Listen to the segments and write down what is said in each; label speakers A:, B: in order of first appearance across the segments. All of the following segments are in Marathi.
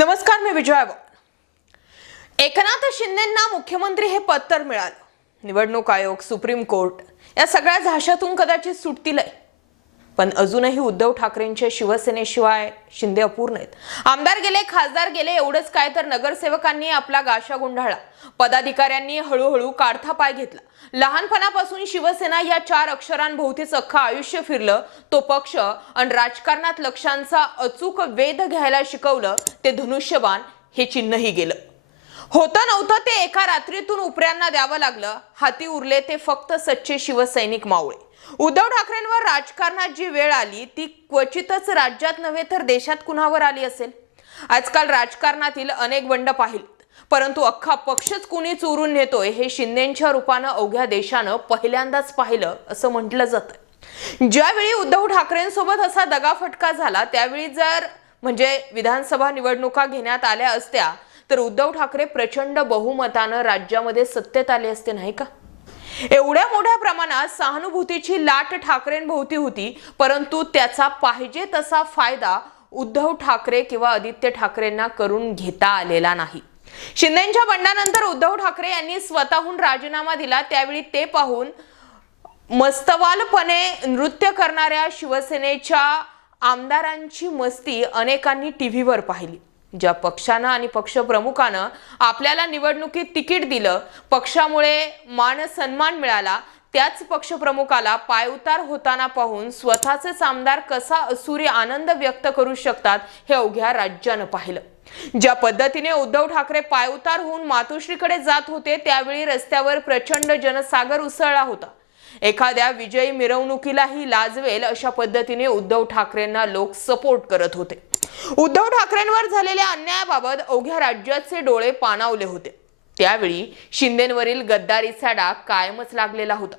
A: नमस्कार मी विजया एकनाथ शिंदेंना मुख्यमंत्री हे पद तर मिळालं. निवडणूक आयोग सुप्रीम कोर्ट या सगळ्या झाशातून कदाचित सुटतीलय पण अजूनही उद्धव ठाकरेंच्या शिवसेनेशिवाय शिंदे अपूर्ण आहेत. आमदार गेले खासदार गेले एवढंच काय तर नगरसेवकांनी आपला गाशा गुंडाळला. पदाधिकाऱ्यांनी हळूहळू काढता पाय घेतला. लहानपणापासून शिवसेना या चार अक्षरांभोवतीच अख्खं आयुष्य फिरलं. तो पक्ष आणि राजकारणात लक्षांचा अचूक वेध घ्यायला शिकवलं ते धनुष्यबाण हे चिन्हही गेलं. होतं नव्हतं ते एका रात्रीतून उपऱ्यांना द्यावं लागलं. हाती उरले ते फक्त सच्चे शिवसैनिक मावळे. उद्धव ठाकरेंवर राजकारणात जी वेळ आली ती क्वचितच राज्यात नव्हे तर देशात कुणावर आली असेल? आजकाल राजकारणातील अनेक बंड पाहिली परंतु अख्खा पक्षच कुणी चोरून नेतोय हे शिंदेच्या रूपानं अवघ्या देशानं पहिल्यांदाच पाहिलं असं म्हटलं जातं ज्यावेळी उद्धव ठाकरेंसोबत असा दगाफटका झाला त्यावेळी जर म्हणजे विधानसभा निवडणुका घेण्यात आल्या असत्या तर उद्धव ठाकरे प्रचंड बहुमतानं राज्यामध्ये सत्तेत आले असते नाही का? एवढ्या मोठ्या प्रमाणात सहानुभूतीची लाट ठाकरेंभोवती होती परंतु त्याचा पाहिजे तसा फायदा उद्धव ठाकरे किंवा आदित्य ठाकरेंना करून घेता आलेला नाही. शिंदेच्या बंडानंतर उद्धव ठाकरे यांनी स्वतःहून राजीनामा दिला. त्यावेळी ते पाहून मस्तवालपणे नृत्य करणाऱ्या शिवसेनेच्या आमदारांची मस्ती अनेकांनी टीव्हीवर पाहिली. ज्या पक्षानं आणि पक्षप्रमुखानं आपल्याला निवडणुकीत तिकीट दिलं पक्षामुळे मान सन्मान मिळाला त्याच पक्षप्रमुखाला पायउतार होताना पाहून स्वतःचेच आमदार कसा असुरी आनंद व्यक्त करू शकतात हे अवघ्या राज्यानं पाहिलं. ज्या पद्धतीने उद्धव ठाकरे पायउतार होऊन मातोश्रीकडे जात होते त्यावेळी रस्त्यावर प्रचंड जनसागर उसळला होता. एखाद्या विजयी मिरवणुकीलाही लाजवेल अशा पद्धतीने उद्धव ठाकरेंना लोक सपोर्ट करत होते. उद्धव ठाकरेंवर झालेल्या अन्यायाबाबत अवघ्या राज्याचे डोळे पाणावले होते. त्यावेळी शिंदेवरील गद्दारीचा डाग कायमच लागलेला होता.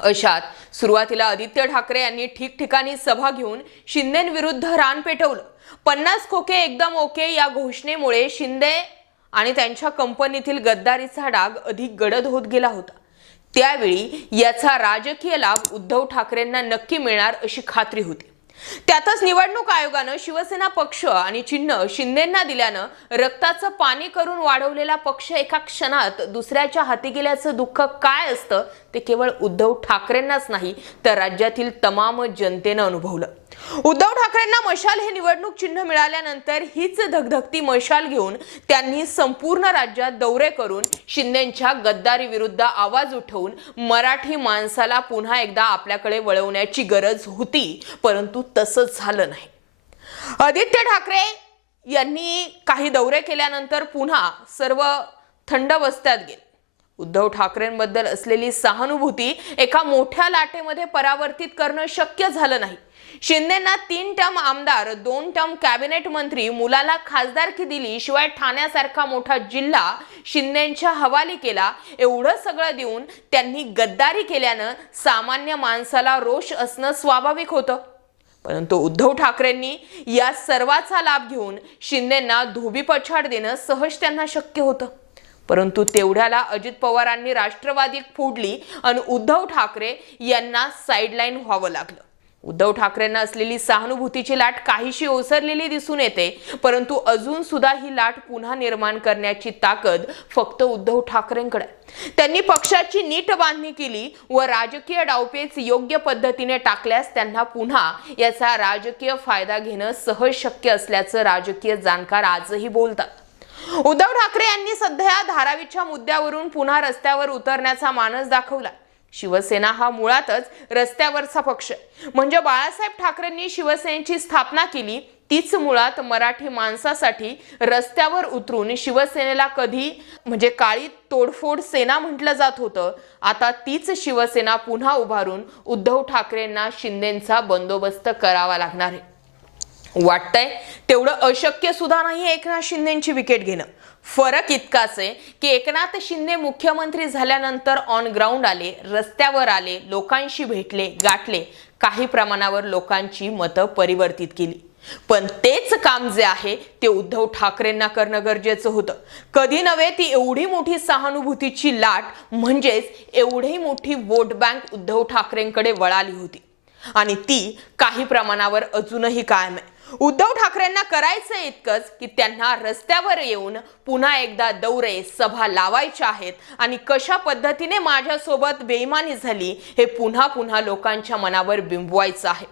A: अशात सुरुवातीला आदित्य ठाकरे यांनी ठिकठिकाणी सभा घेऊन शिंदेविरुद्ध रान पेटवलं. पन्नास खोके एकदम ओके या घोषणेमुळे शिंदे आणि त्यांच्या कंपनीतील गद्दारीचा डाग अधिक गडद होत गेला होता. त्यावेळी याचा राजकीय लाभ उद्धव ठाकरेंना नक्की मिळणार अशी खात्री होती. त्यातच निवडणूक आयोगानं शिवसेना पक्ष आणि चिन्ह शिंदेंना दिल्यानं रक्ताचं पाणी करून वाढवलेला पक्ष एका क्षणात दुसऱ्याच्या हाती गेल्याचं दुःख काय असतं ते केवळ उद्धव ठाकरेंनाच नाही तर राज्यातील तमाम जनतेनं अनुभवलं. उद्धव ठाकरेंना मशाल हे निवडणूक चिन्ह मिळाल्यानंतर हीच धगधगती मशाल घेऊन त्यांनी संपूर्ण राज्यात दौरे करून शिंदेच्या गद्दारी विरुद्ध आवाज उठवून मराठी माणसाला पुन्हा एकदा आपल्याकडे वळवण्याची गरज होती परंतु तसंच झालं नाही. आदित्य ठाकरे यांनी काही दौरे केल्यानंतर पुन्हा सर्व थंड बस्त्यात गेले. उद्धव ठाकरेंबद्दल असलेली सहानुभूती एका मोठ्या लाटेमध्ये परावर्तित करणं शक्य झालं नाही. शिंदेना तीन टर्म आमदार दोन टर्म कॅबिनेट मंत्री मुलाला खासदारकी दिली शिवाय ठाण्यासारखा मोठा जिल्हा शिंदेच्या हवाली केला एवढं सगळं देऊन त्यांनी गद्दारी केल्यानं सामान्य माणसाला रोष असणं स्वाभाविक होतं. परंतु उद्धव ठाकरेंनी या सर्वाचा लाभ घेऊन शिंदेना धोबी पछाड देणं सहज त्यांना शक्य होतं. परंतु तेवढ्याला अजित पवारांनी राष्ट्रवादी फोडली आणि उद्धव ठाकरे यांना साईडलाईन व्हावं लागलं. उद्धव ठाकरेंना असलेली सहानुभूतीची लाट काहीशी ओसरलेली दिसून येते परंतु अजून सुद्धा ही लाट पुन्हा निर्माण करण्याची ताकद फक्त उद्धव ठाकरेंकडे त्यांनी पक्षाची नीट बांधणी केली व राजकीय डावपेच योग्य पद्धतीने टाकल्यास त्यांना पुन्हा याचा राजकीय फायदा घेणं सहज शक्य असल्याचं राजकीय जाणकार आजही बोलतात. उद्धव ठाकरे यांनी सध्या धारावीच्या मुद्द्यावरून पुन्हा रस्त्यावर उतरण्याचा मानस दाखवला शिवसेना हा मुळातच रस्त्यावरचा पक्ष आहे. म्हणजे बाळासाहेब ठाकरेंनी शिवसेनेची स्थापना केली तीच मुळात मराठी माणसासाठी रस्त्यावर उतरून शिवसेनेला कधी म्हणजे काळी तोडफोड सेना म्हटलं जात होतं आता तीच शिवसेना पुन्हा उभारून उद्धव ठाकरेंना शिंदेचा बंदोबस्त करावा लागणार आहे. वाटतंय तेवढं अशक्य सुद्धा नाही एकनाथ शिंदेची विकेट घेणं. फरक इतकाच आहे की एकनाथ शिंदे मुख्यमंत्री झाल्यानंतर ऑन ग्राउंड आले रस्त्यावर आले लोकांशी भेटले गाठले काही प्रमाणावर लोकांची मतं परिवर्तित केली. पण तेच काम जे आहे ते उद्धव ठाकरेंना करणं गरजेचं होतं. कधी नव्हे ती एवढी मोठी सहानुभूतीची लाट म्हणजेच एवढी मोठी वोट बँक उद्धव ठाकरेंकडे वळाली होती. आणि ती काही प्रमाणावर अजूनही कायम आहे. उद्धव ठाकरेंना करायचं इतकंच की त्यांना रस्त्यावर येऊन पुन्हा एकदा दौरे सभा लावायच्या आहेत. आणि कशा पद्धतीने माझ्यासोबत बेईमानी झाली हे पुन्हा पुन्हा लोकांच्या मनावर बिंबवायचं आहे.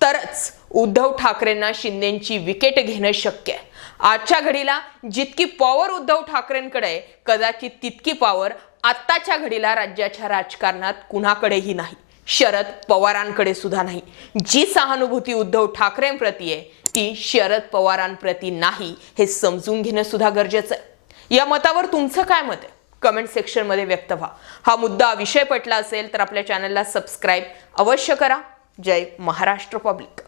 A: तरच उद्धव ठाकरेंना शिंदेची विकेट घेणं शक्य आहे. आजच्या घडीला जितकी पॉवर उद्धव ठाकरेंकडे आहे कदाचित तितकी पॉवर आत्ताच्या घडीला राज्याच्या राजकारणात कुणाकडेही नाही. शरद पवारांकडे सुद्धा नाही. जी सहानुभूती उद्धव ठाकरेंप्रती आहे ती शरद पवारांप्रती नाही हे समजून घेणं सुद्धा गरजेचं आहे. या मतावर तुमचं काय मत आहे? कमेंट सेक्शनमध्ये व्यक्त व्हा. हा मुद्दा विषय पटला असेल तर आपल्या चॅनलला सबस्क्राईब अवश्य करा. जय महाराष्ट्र पब्लिक.